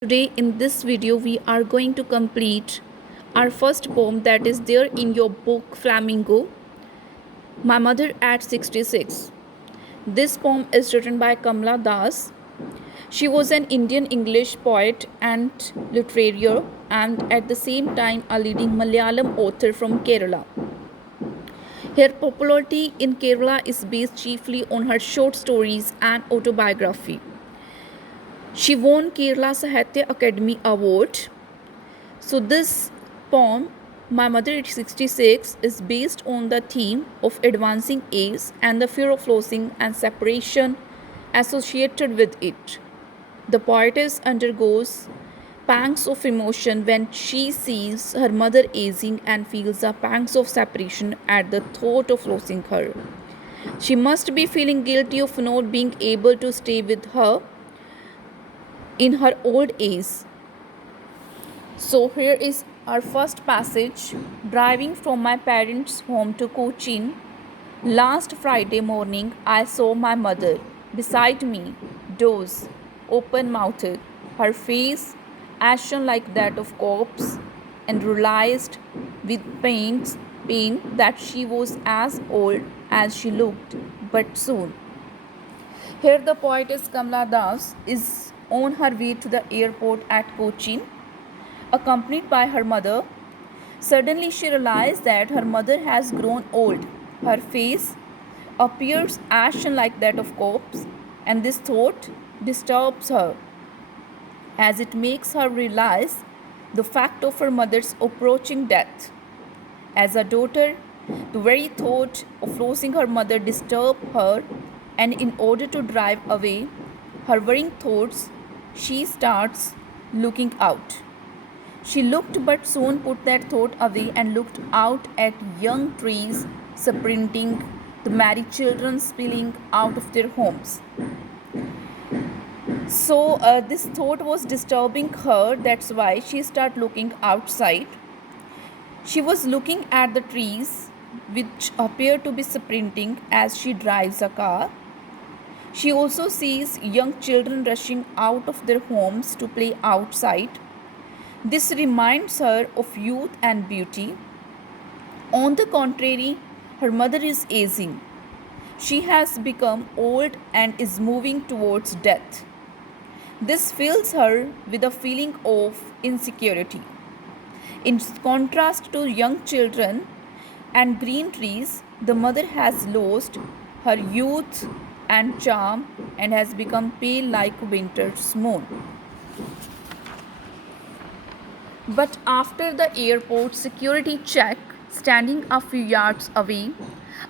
Today in this video we are going to complete our first poem that is there in your book Flamingo, My Mother at 66. This poem is written by Kamala Das. She was an Indian English poet and literary and at the same time a leading Malayalam author from Kerala. Her popularity in Kerala is based chiefly on her short stories and autobiography. She won Kerala Sahitya Academy Award. So this poem, My Mother at 66, is based on the theme of advancing age and the fear of losing and separation associated with it. The poetess undergoes pangs of emotion when she sees her mother aging and feels the pangs of separation at the thought of losing her. She must be feeling guilty of not being able to stay with her in her old age. So here is our first passage. Driving from my parents' home to Cochin, last Friday morning, I saw my mother beside me, dozed, open-mouthed, her face ashen like that of corpse, and realized with pain that she was as old as she looked, but soon. Here the poetess Kamala Das is on her way to the airport at Cochin, accompanied by her mother. Suddenly she realized that her mother has grown old. Her face appears ashen like that of corpse, and this thought disturbs her as it makes her realize the fact of her mother's approaching death. As a daughter, the very thought of losing her mother disturbed her, and in order to drive away her worrying thoughts, she starts looking out. She looked but soon put that thought away and looked out at young trees sprinting, the married children spilling out of their homes. So this thought was disturbing her, that's why she started looking outside. She was looking at the trees which appear to be sprinting as she drives a car. She also sees young children rushing out of their homes to play outside. This reminds her of youth and beauty. On the contrary, her mother is aging. She has become old and is moving towards death. This fills her with a feeling of insecurity. In contrast to young children and green trees, the mother has lost her youth and charm and has become pale like winter's moon. But after the airport security check, standing a few yards away,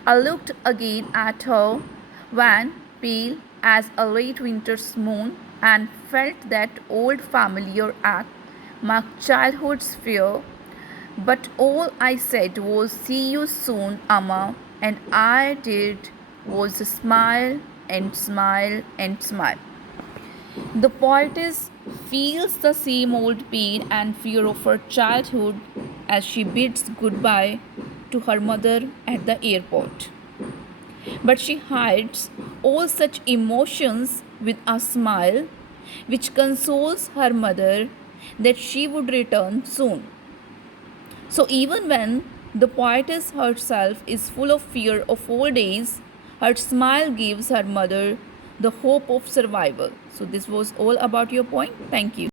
I looked again at her van, pale as a late winter's moon, and felt that old familiar act, my childhood's fear. But all I said was, "See you soon, Amma," and I did was smile and smile and smile. The poetess feels the same old pain and fear of her childhood as she bids goodbye to her mother at the airport. But she hides all such emotions with a smile which consoles her mother that she would return soon. So even when the poetess herself is full of fear of old age, her smile gives her mother the hope of survival. So this was all about your point. Thank you.